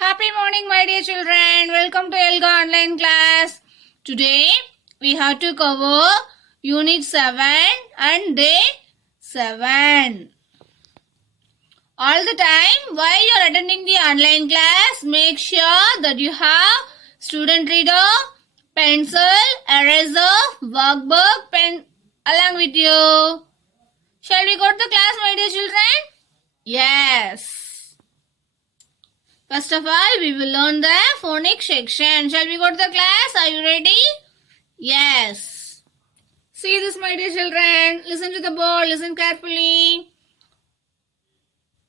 Happy morning, my dear children. Welcome to Elga online class. Today we have to cover Unit 7 and Day 7. All the time, while you are attending the online class, make sure that you have student reader, pencil, eraser, workbook, pen along with you. Shall we go to the class, my dear children? Yes. First of all, we will learn the phonics section. Shall we go to the class? Are you ready? Yes. See this, my dear children. Listen to the board. Listen carefully.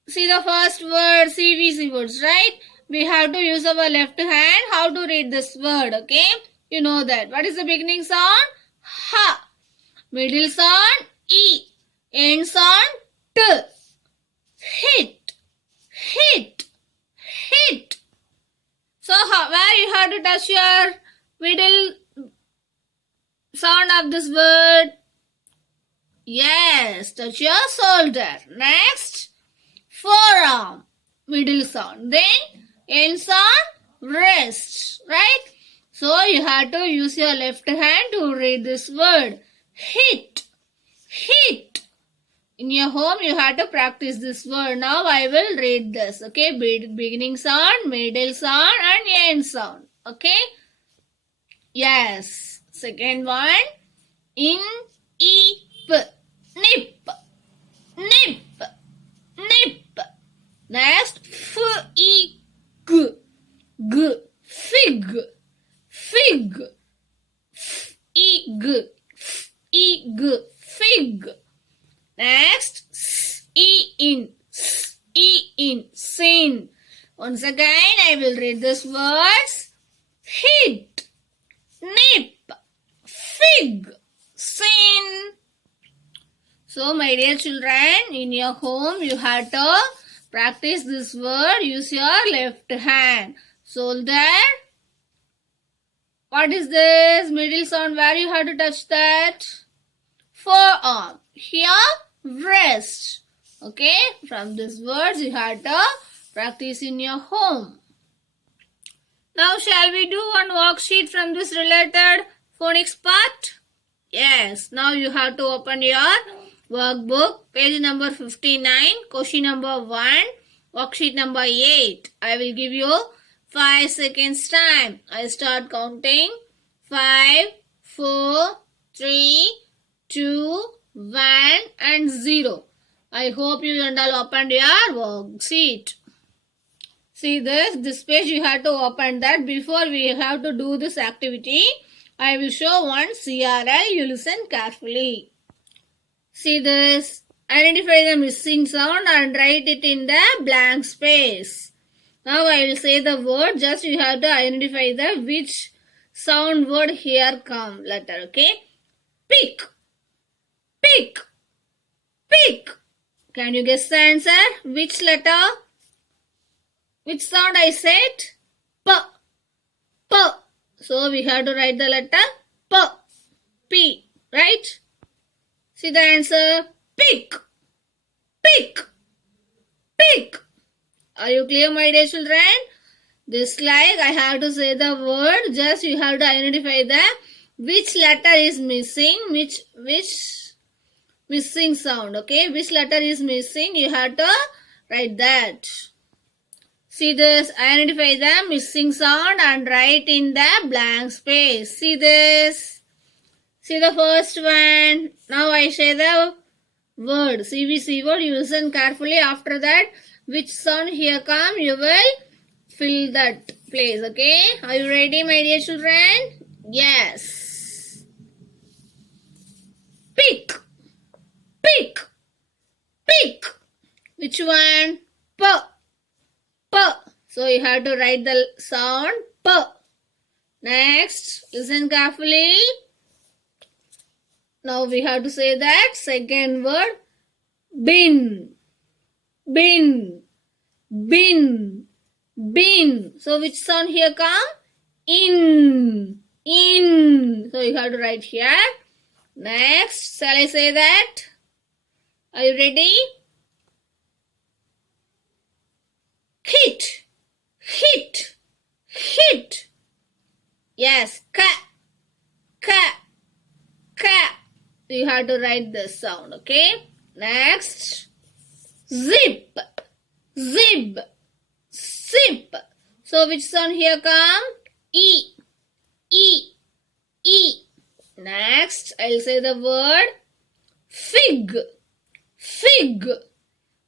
See the first word, CVC words, right? We have to use our left hand. How to read this word, okay? You know that. What is the beginning sound? Ha. Middle sound? E. End sound? T. Hit. Hit. Hit. So where you have to touch your middle sound of this word? Yes, touch your shoulder. Next, forearm, middle sound. Then end sound, wrist. Right? So you have to use your left hand to read this word. Hit. Hit. In your home, you have to practice this word. Now I will read this. Okay, beginning sound, middle sound, and end sound. Okay. Yes. Second one, in, e, p, nip, nip, nip. Next, f, e, g, g, fig, fig, f, e, g, f, e, g, fig. Next, s-e-in, sin. Once again, I will read these words. Hit, nip, fig, sin. So, my dear children, in your home, you have to practice this word. Use your left hand. Shoulder. What is this? Middle sound. Where you have to touch that? Forearm. Here, wrist. Okay, from these words you have to practice in your home. Now shall we do one worksheet from this related phonics part? Yes, now you have to open your workbook, page number 59, question number 1, worksheet number 8. I will give you 5 seconds time. I start counting. 5, 4, 3, 2, 1 and 0. I hope you and all opened your worksheet. See this page you have to open that. Before we have to do this activity, I will show one CRL. You listen carefully. See this. Identify the missing sound and write it in the blank space. Now I will say the word. Just you have to identify the which sound word here come letter. Okay. Pick. Pick. Pick. Can you guess the answer? Which letter? Which sound I said? P. P. So we have to write the letter P. P. Right? See the answer? Pick. Pick. Pick. Are you clear, my dear children? This like I have to say the word. Just you have to identify the which letter is missing. Which missing sound. Okay, which letter is missing, you have to write that. See this, identify the missing sound and write in the blank space. See this. See the first one. Now I say the word, CVC word. You listen carefully. After that, which sound here come, you will fill that place. Okay, are you ready, my dear children? Yes. Pick. Pick. Pick. Which one? P. P. So you have to write the sound P. Next, listen carefully. Now we have to say that second word. Bin. Bin. Bin. Bin. So which sound here come? In. In. So you have to write here. Next, shall I say that? Are you ready? Hit. Hit. have to write this sound. Okay. Next, zip, zip, zip. So which sound here come? E, E, E. Next, I'll say the word fig, fig,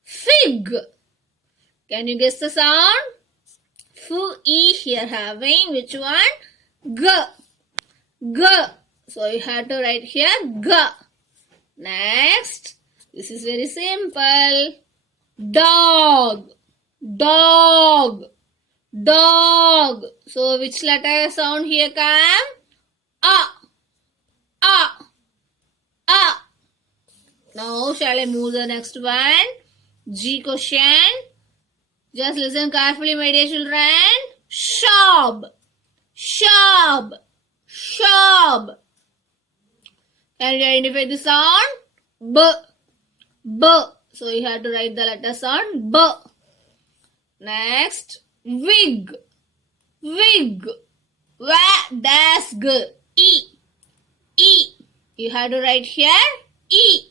fig. Can you guess the sound? Fu, E here having which one? G, G. So you have to write here G. Next, this is very simple. Dog, dog, dog. So which letter sound here come? A, A, A. Now shall I move the next one? G question. Just listen carefully, my dear children. Shop, shop, shop. Can you identify the sound? B, B. So you have to write the letter sound B. Next, wig, wig, desk, E, E. You have to write here E.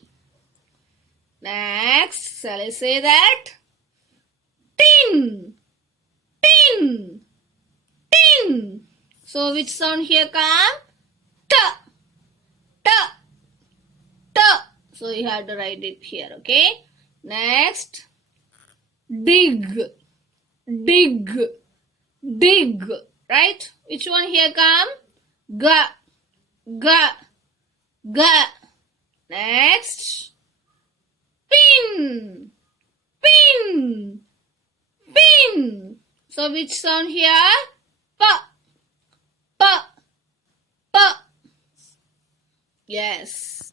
Next, shall I say that? Tin, tin, tin. So which sound here come? T, T, T. So you have to write it here, okay? Next, dig, dig, dig. Right? Which one here come? G, G, G. Next, pin, pin, pin. So which sound here? P, P, P. Yes.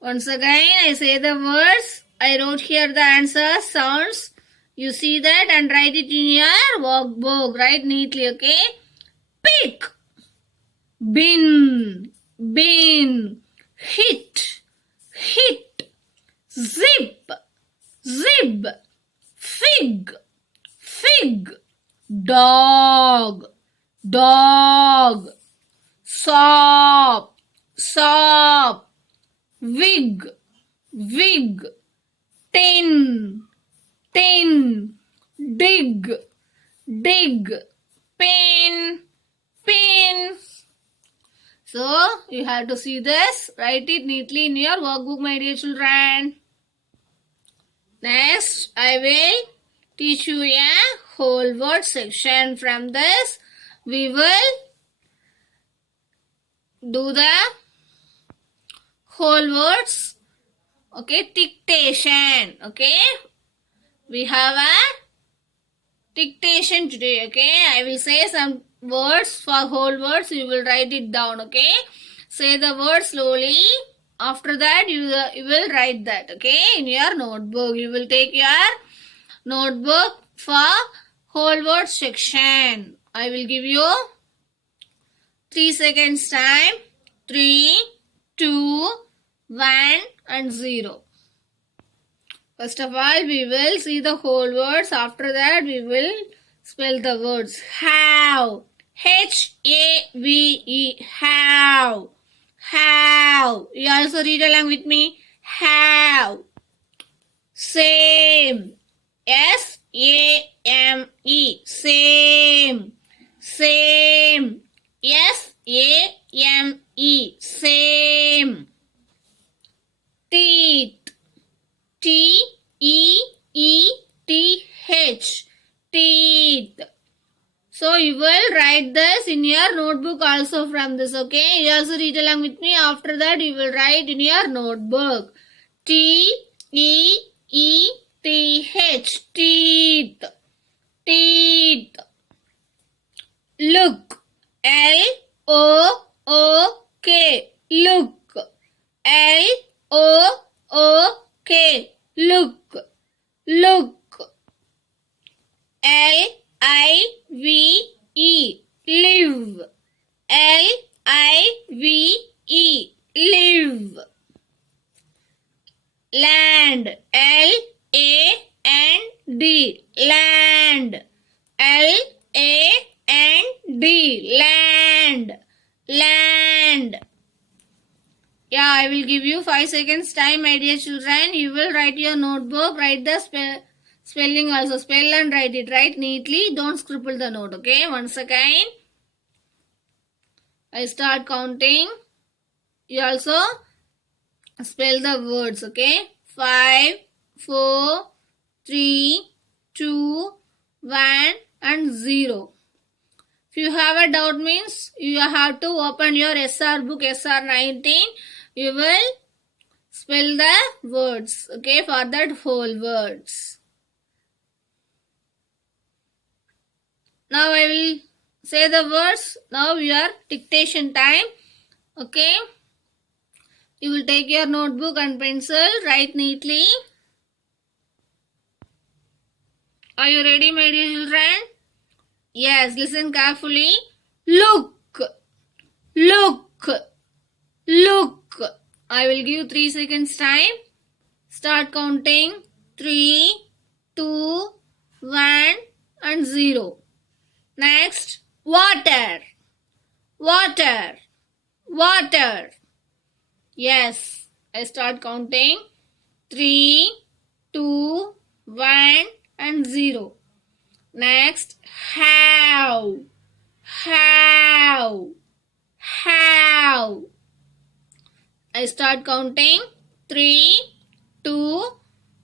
Once again, I say the words. I wrote here the answer sounds. You see that and write it in your workbook. Write neatly, okay? Pick, bin, bin, hit, hit, zip, zip, fig, fig, dog, dog, sop, sop, wig, wig, tin, tin, dig, dig, pin, pin. So you have to see this. Write it neatly in your workbook, my dear children. Next, I will teach you a whole word section. From this, we will do the whole words. Okay, dictation. Okay, we have a dictation today. Okay, I will say some words for whole words. You will write it down. Okay, say the word slowly. After that, you will write that. Okay, in your notebook. You will take your notebook for whole word section. I will give you 3 seconds time. 3, 2, 1 and 0. First of all, we will see the whole words. After that, we will spell the words. Have. H-A-V-E. Have. Have. You also read along with me. Have. Same. S-A-M-E. Same. Same. S-A-M-E. Same. Teeth. T-E-E-T-H. Teeth. So you will write this in your notebook also from this, okay? You also read along with me. After that, you will write in your notebook. T-E-E-T-H. Teeth. Teeth. Look. L-O-O-K. Look. L-O-O-K. Look. Look. L-I-V-E. Live. L-I-V-E. Live. Land. L-A-N-D. Land. L-A-N-D. Land. Land. Yeah, I will give you 5 seconds time, my dear children. You will write your notebook, write the spelling also. Spell and write it. Write neatly. Don't scribble the note, okay? Once again, I start counting. You also spell the words, okay? 5, 4, 3, 2, 1 and 0. If you have a doubt means you have to open your SR book SR 19. You will spell the words, okay, for that whole words. Now I will say the words. Now your dictation time, okay. You will take your notebook and pencil, write neatly. Are you ready, my dear children? Yes, listen carefully. Look, look, look. I will give 3 seconds time. Start counting. 3, 2, 1 and 0. Next, water, water, water. Yes, I start counting. 3, 2, 1 and 0. Next, how, how, how. I start counting. 3, 2,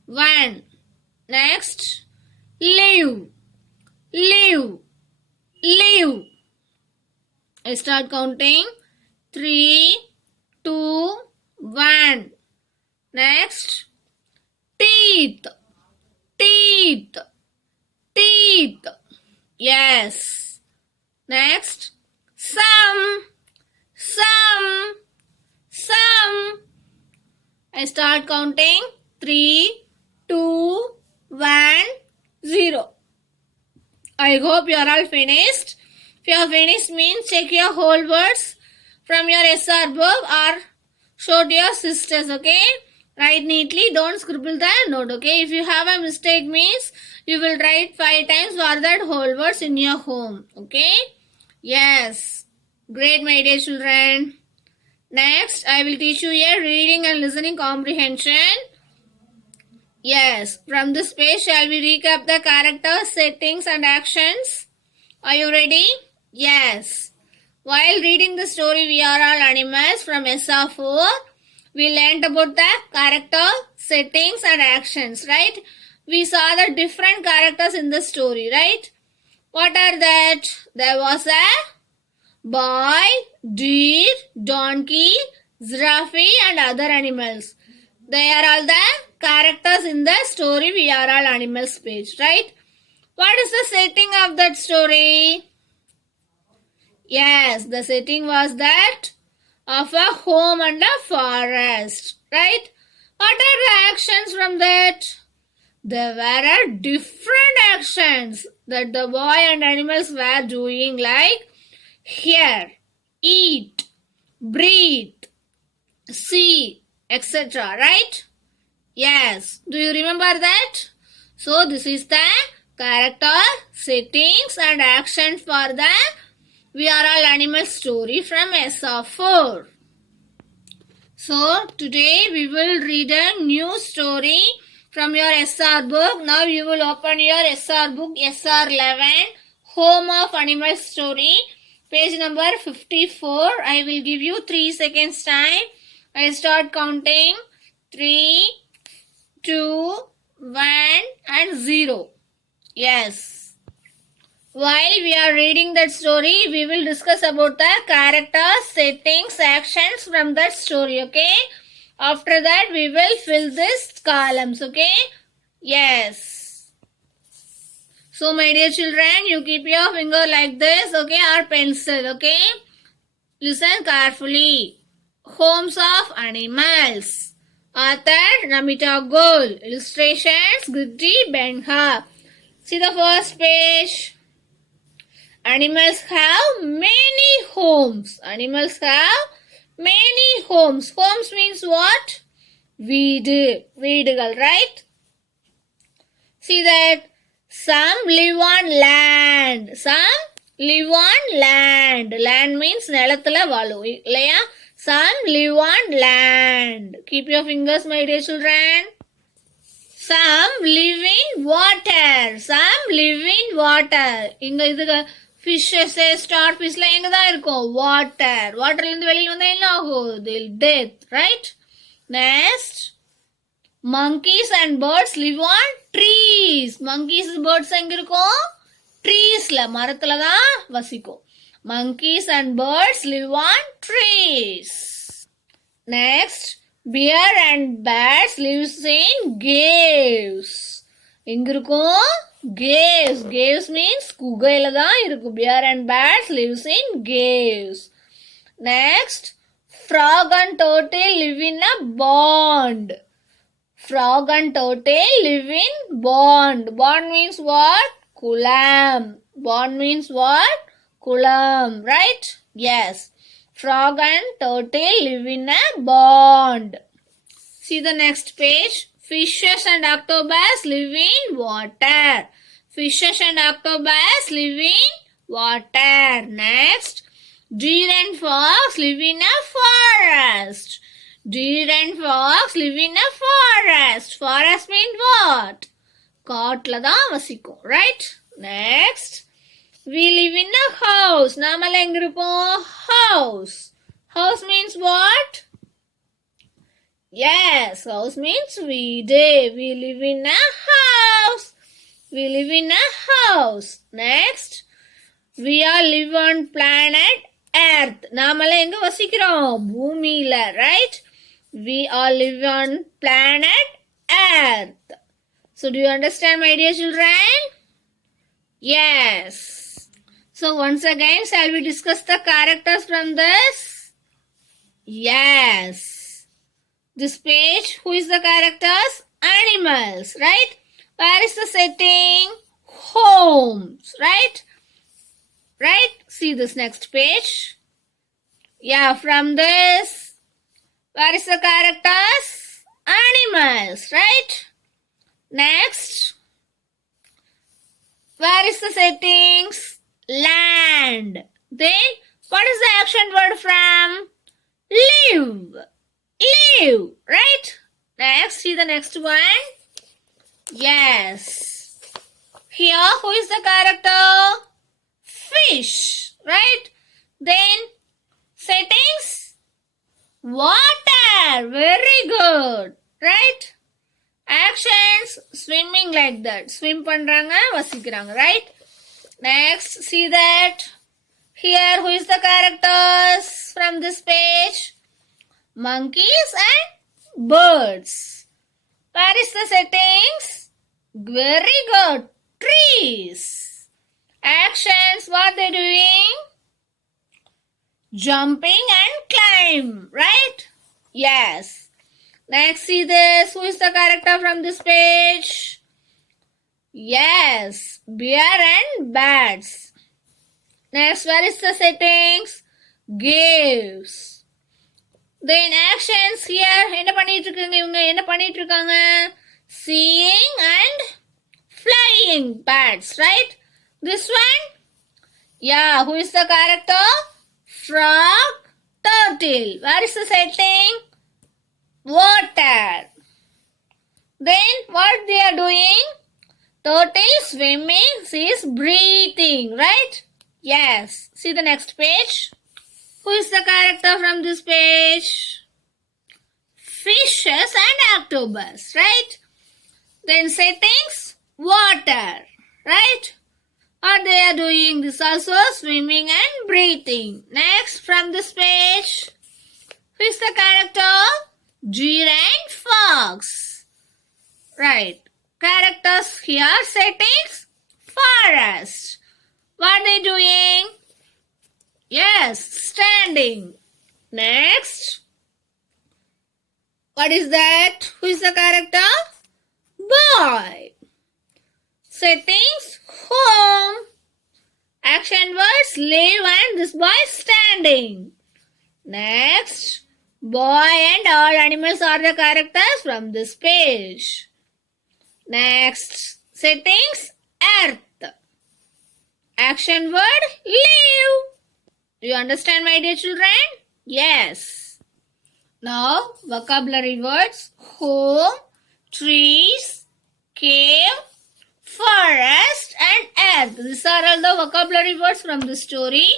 1. Next, live, live, live. I start counting. 3, 2, 1. Next, teeth, teeth, teeth. Yes. Next, some, some, some. I start counting. 3, 2, 1, 0. I hope you are all finished. If you are finished means check your whole words from your SR book or show to your sisters, okay? Write neatly, don't scribble the note, okay? If you have a mistake means you will write 5 times for that whole words in your home, okay? Yes. Great, my dear children. Next, I will teach you a reading and listening comprehension. Yes, from this page shall we recap the characters, settings and actions. Are you ready? Yes. While reading the story We Are All Animals from SR4, we learnt about the character, settings and actions, right? We saw the different characters in the story, right? What are that? There was a boy, deer, donkey, giraffe and other animals. They are all the characters in the story We Are All Animals page, right? What is the setting of that story? Yes, the setting was that of a home and a forest, right? What are the actions from that? There were different actions that the boy and animals were doing, like hear, eat, breathe, see, etc. Right? Yes. Do you remember that? So this is the character, settings and actions for the We Are All Animals story from SR4. So today we will read a new story from your SR book. Now you will open your SR book SR11, Home of Animals story, page number 54. I will give you 3 seconds time. I start counting. 3, 2, 1 and 0. Yes. While we are reading that story, we will discuss about the characters, settings, actions from that story, okay? After that, we will fill these columns, okay? Yes. So, my dear children, you keep your finger like this, okay? Or pencil, okay? Listen carefully. Homes of Animals. Author Namita Goel. Illustrations Griddy Benha. See the first page. Animals have many homes. Animals have many homes. Homes means what? Veedugal, right? See that? Some live on land. Some live on land. Land means nelathala valu. Some live on land. Keep your fingers, my dear children. Some live in water. Some live in water. இங்க இதுக்கு fishes, starfish எல்லாம் எங்க தான் இருக்கும்? Water. Waterல இருந்து வெளியில வந்தா என்ன ஆகும்? They'll death, right? Next, monkeys and birds live on trees. Monkeys, birds எங்க இருக்கும்? Treesல, மரத்துல தான் வசிக்கும். Monkeys and birds live on trees. Next, bear and bats lives in caves. எங்க இருக்கும்? Caves. Caves means குகையில தான் இருக்கும். Bear and bats lives in caves. Next, frog and turtle live in a pond. Frog and turtle live in pond. Pond means what? Kulam. Pond means what? Kulam, right? Yes. Frog and turtle live in a pond. See the next page. Fishes and octopus live in water. Fishes and octopus live in water. Next, deer and fox live in a forest. Deer and fox live in a forest. Forest means what? காட்டுல தான் வசிக்கும், right? Next, we live in a house. நாமெல்லாம் எங்க இருப்போம்? House. House means what? Yes, house means we live in a house. We live in a house. Next, we all live on planet Earth. நாமெல்லாம் எங்க வசிக்கிறோம்? பூமியில, right? We all live on planet Earth. So do you understand, my dear children? Yes. So once again, shall we discuss the characters from this? Yes. This page, who is the characters? Animals, right? Where is the setting? Homes, right? Right? See this next page. Yeah, from this, where is the characters? Animals, right? Next, where is the settings? Land. Then, what is the action word from? Live. Live, right? Next, see the next one. Yes. Here, who is the character? Fish, right? Then, settings? Water. Very good, right? Actions, swimming like that. Swim பண்றாங்க, வசிக்கிறாங்க, right? Next, see that. Here, who is the characters from this page? Monkeys and birds. Where is the settings? Very good. Trees. Actions, what they doing? Jumping and climb, right? Yes. Next, see this. Who is the character from this page? Yes, bear and bats. Next, where is the settings? Caves. Then actions here. என்ன பண்ணிட்டு இருக்காங்க இவங்க? என்ன பண்ணிட்டு இருக்காங்க? Seeing and flying bats, right? This one? Yeah, who is the character? Frog, turtle. Where is the setting? Water. Then what they are doing? Turtle is swimming, she is breathing, right? Yes. See the next page. Who is the character from this page? Fishes and octopus, right? Then settings, water, right? What they are doing? This also swimming and breathing. Next, from this page, who is the character? Deer and fox. Right. Characters here, settings, forest. What are they doing? Yes, standing. Next. What is that? Who is the character? Boy. Settings, home. Action words, live and this boy standing. Next. Boy and all animals are the characters from this page. Next, settings, earth. Action word, live. Do you understand, my dear children? Yes. Now, vocabulary words: home, trees, cave, forest and earth. These are all the vocabulary words from the story.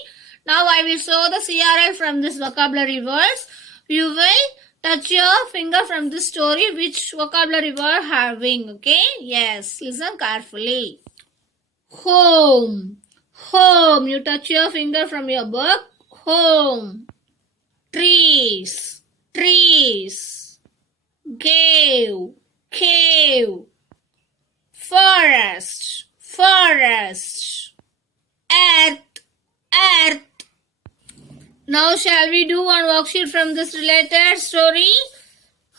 Now I will show the CRL from this vocabulary words. You will touch your finger from this story which vocabulary word having. Okay? Yes. Listen carefully. Home. Home. You touch your finger from your book. Home. Trees. Trees. Cave. Cave. Forest. Forest. Earth. Earth. Now shall we do one worksheet from this related story?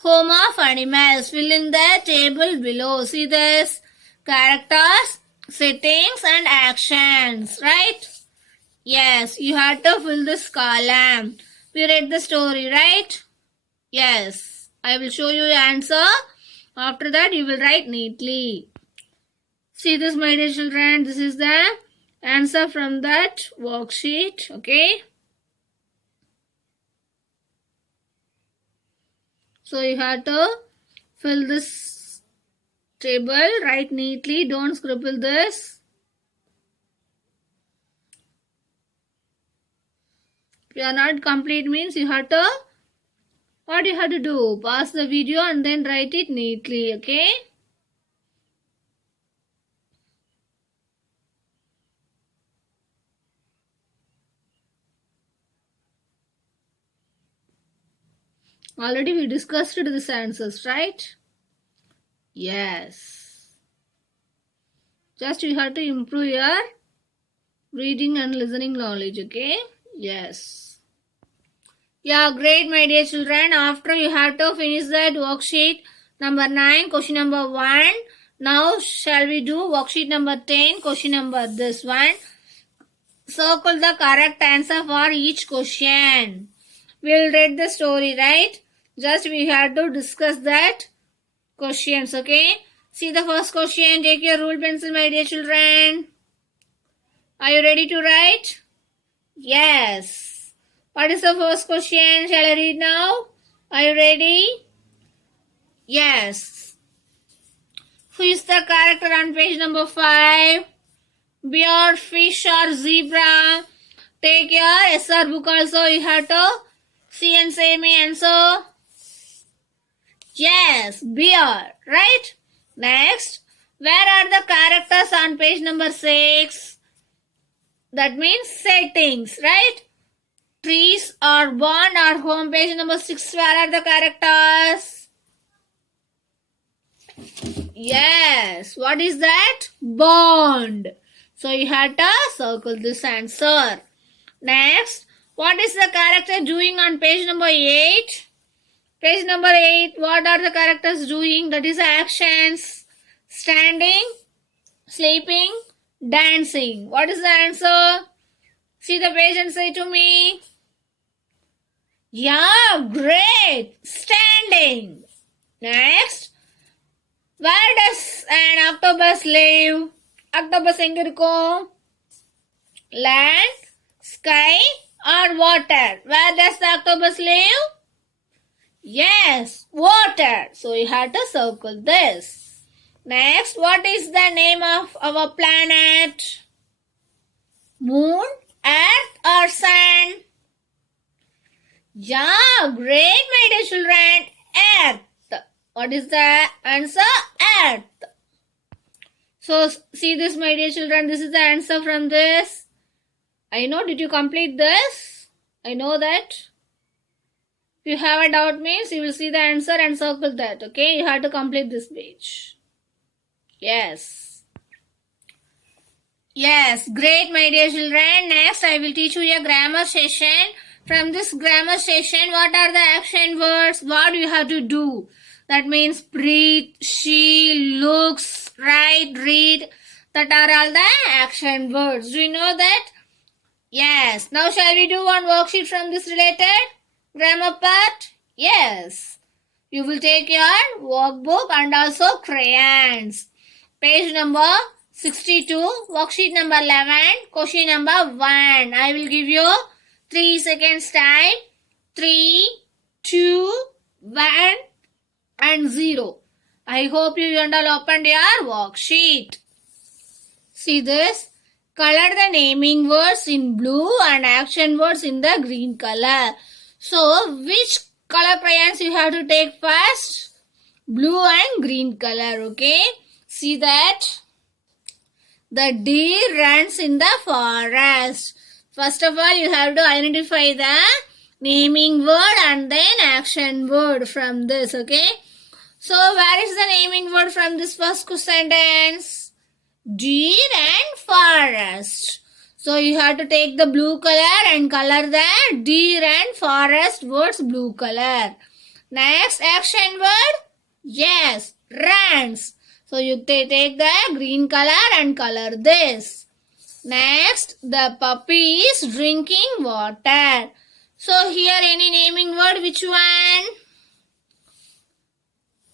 Home of animals. Fill in the table below. See this. Characters, settings and actions. Right? Yes. You have to fill this column. We read the story, right? Yes. I will show you the answer. After that you will write neatly. See this, my dear children. This is the answer from that worksheet. Okay. So you have to fill this table, write neatly, don't scribble this. If you are not complete means you have to, what you have to do? Pause the video and then write it neatly, okay? Already we discussed this answers, right? Yes. Just you have to improve your reading and listening knowledge, okay? Yes. Yeah, great, my dear children. After you have to finish that worksheet number 9, question number 1. Now shall we do worksheet number 10, question number this one. Circle the correct answer for each question. We'll read the story, right? Just we have to discuss that questions, okay? See the first question. Take your rule pencil, my dear children. Are you ready to write? Yes. What is the first question? Shall I read now? Are you ready? Yes. Who is the character on page number 5? Bear, fish or zebra? Take your SR book also. You have to see and say me answer. Yes, bear, right? Next, where are the characters on page number 6? That means settings, right? Trees or bond or home, page number 6. Where are the characters? Yes, what is that? Bond. So you have to circle this answer. Next, what is the character doing on page number 8? Page number 8, what are the characters doing? That is actions. Standing, sleeping, dancing. What is the answer? See the page and say to me. Yeah, great. Standing. Next, where does an octopus live? Octopus எங்க இருக்கும்? Land, sky or water? Where does the octopus live? Yes, water. So you have to circle this. Next, what is the name of our planet? Moon, Earth or Sun? Yeah, great, my dear children. Earth. What is the answer? Earth. So see this, my dear children. This is the answer from this. I know. Did you complete this? I know that. If you have a doubt means you will see the answer and circle that. Okay. You have to complete this page. Yes. Yes. Great, my dear children. Next, I will teach you a grammar session. From this grammar session, what are the action words? What do you have to do? That means breathe, she, looks, write, read. That are all the action words. Do you know that? Yes. Now shall we do one worksheet from this related grammar part? Yes. You will take your workbook and also crayons. Page number 62, worksheet number 11, question number 1. I will give you 3 seconds time. 3, 2, 1 and 0. I hope you all opened your worksheet. See this? Color the naming words in blue and action words in the green color. So, which color crayons you have to take first? Blue and green color, okay? See that? The deer runs in the forest. First of all, you have to identify the naming word and then action word from this, okay? So, where is the naming word from this first sentence? Deer and forest. So, you have to take the blue color and color the deer and forest words blue color. Next, action word? Yes, runs. So, you take the green color and color this. Next, the puppy is drinking water. So, here any naming word, which one?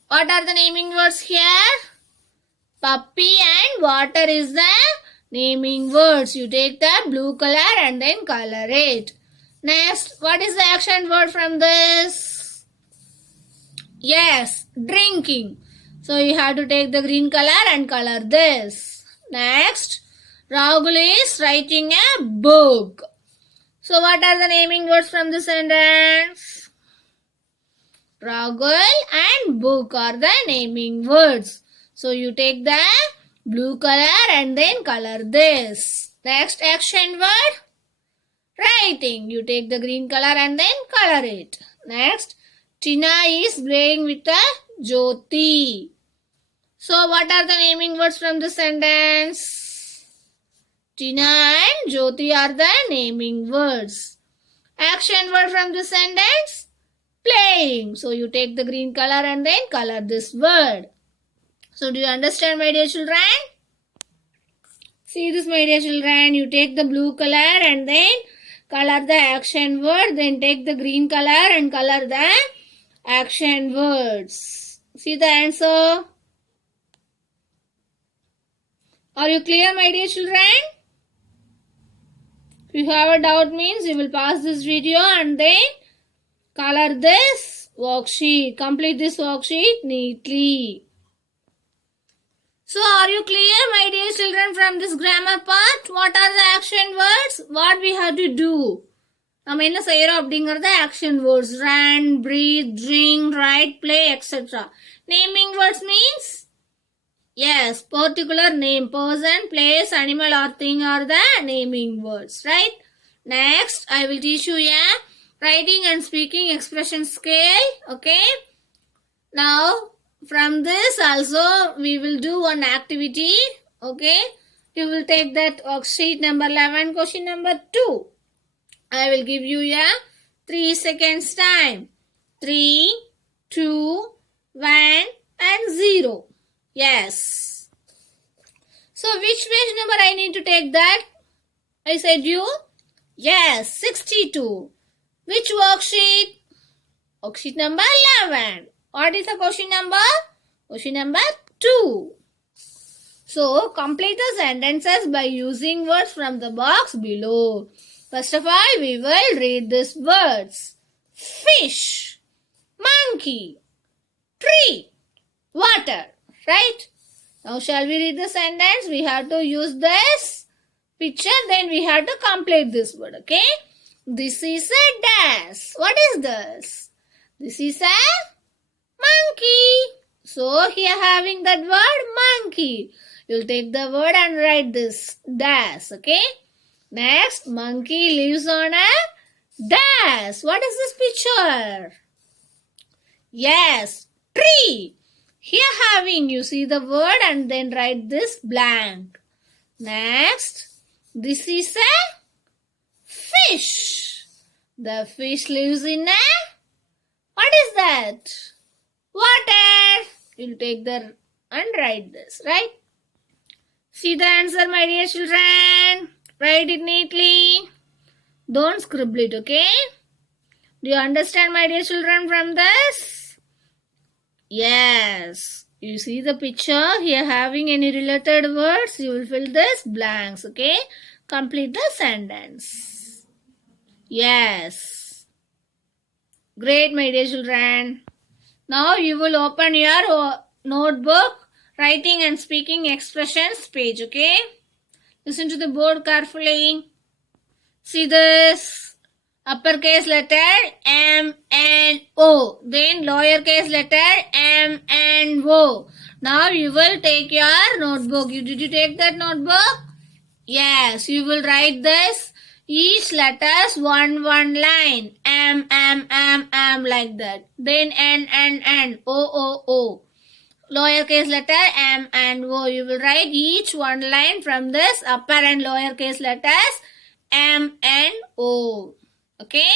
What are the naming words here? Puppy and water is the naming words. You take the blue color and then color it. Next, what is the action word from this? Yes, drinking. So you have to take the green color and color this. Next, Rahul is writing a book. So what are the naming words from the sentence? Rahul and book are the naming words. So you take the blue color and then color this. Next action word, writing. You take the green color and then color it. Next, Tina is playing with a Jyoti. So what are the naming words from the sentence? Tina and Jyoti are the naming words. Action word from the sentence, playing. So you take the green color and then color this word. So do you understand, my dear children? See this, my dear children. You take the blue color and then color the action word. Then take the green color and color the action words. See the answer? Are you clear, my dear children? If you have a doubt means you will pause this video and then color this worksheet. Complete this worksheet neatly. So are you clear, my dear children, from this grammar part? What are the action words? What we have to do? நம்ம என்ன செய்யறோம் அப்படிங்கறத action words. Run, breathe, drink, write, play, etc. Naming words means? Yes, particular name, person, place, animal or thing are the naming words, right? Next, I will teach you a writing and speaking expression scale, okay? Now, from this also we will do one activity, okay? You will take that worksheet number 11, question number 2. I will give you a 3 seconds time. 3, 2, 1 and 0. Yes. So which page number I need to take that? I said you? Yes, 62. Which worksheet? Worksheet number 11. What is the question number? Question number 2. So, complete the sentences by using words from the box below. First of all, we will read these words. Fish, monkey, tree, water. Right? Now, shall we read the sentence? We have to use this picture, then we have to complete this word. Okay? This is a dash. What is this? This is a monkey. So, here having that word monkey. You'll take the word and write this dash. Okay? Next, monkey lives on a dash. What is this picture? Yes, tree. Here having, you see the word and then write this blank. Next, this is a fish. The fish lives in a, what is that? Water. You'll take the and write this, right? See the answer, my dear children. Write it neatly. Don't scribble it, okay? Do you understand, my dear children, from this? Yes. You see the picture here having any related words, you will fill this blanks, okay? Complete the sentence. Yes. Great, my dear children. Now you will open your notebook, writing and speaking expressions page, okay? Listen to the board carefully. See this uppercase letter M and O, then lowercase letter M and O. Now you will take your notebook. Did you take that notebook? Yes, you will write this. Each letters one line. M like that. Then N O. Lowercase letter M and O. You will write each one line from this upper and lowercase letters M and O. Okay?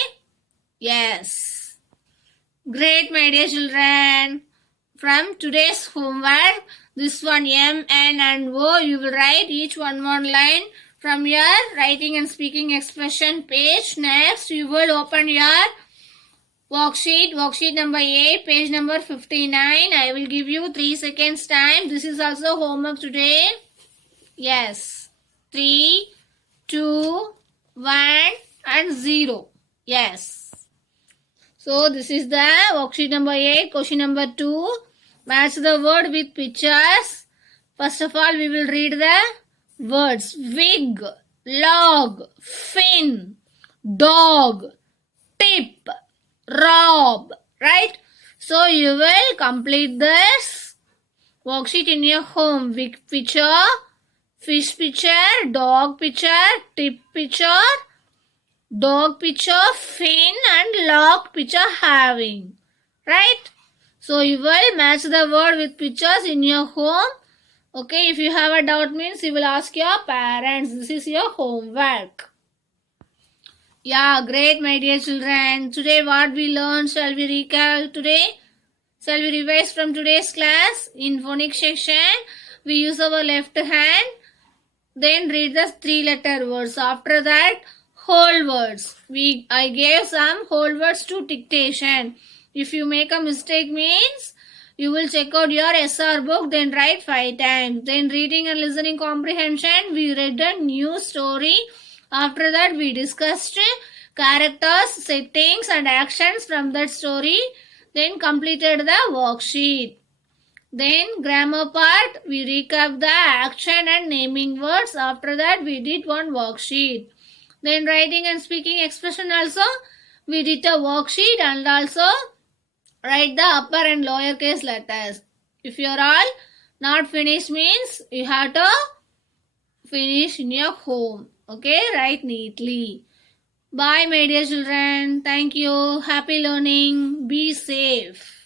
Yes. Great, my dear children. From today's homework, this one M, N and O, you will write each one line from your writing and speaking expression page. Next, you will open your worksheet number 8, page number 59. I will give you 3 seconds time. This is also homework today. Yes. 3, 2, 1 and 0. Yes. So this is the worksheet number 8, question number 2. Match the word with pictures. First of all, we will read the words. Wig, log, fin, dog, tip, rob. Right? So you will complete this worksheet in your home. Wig picture, fish picture, dog picture, tip picture, dog picture, fin and log picture having. Right? So you will match the word with pictures in your home. Okay, if you have a doubt means you will ask your parents. This is your homework. Yeah, great, my dear children. Today what we learned, shall we recall today? Shall we revise from today's class? In phonics section, we use our left hand. Then read the 3-letter words. After that, whole words. I gave some whole words to dictation. If you make a mistake means you will check out your SR book, then write 5 times. Then reading and listening comprehension, we read a new story. After that, we discussed characters, settings and actions from that story. Then completed the worksheet. Then grammar part, we recap the action and naming words. After that, we did one worksheet. Then writing and speaking expression also, we did a worksheet and also write the upper and lowercase letters. If you are all not finished means you have to finish in your home. Okay, write neatly. Bye, my dear children. Thank you. Happy learning. Be safe.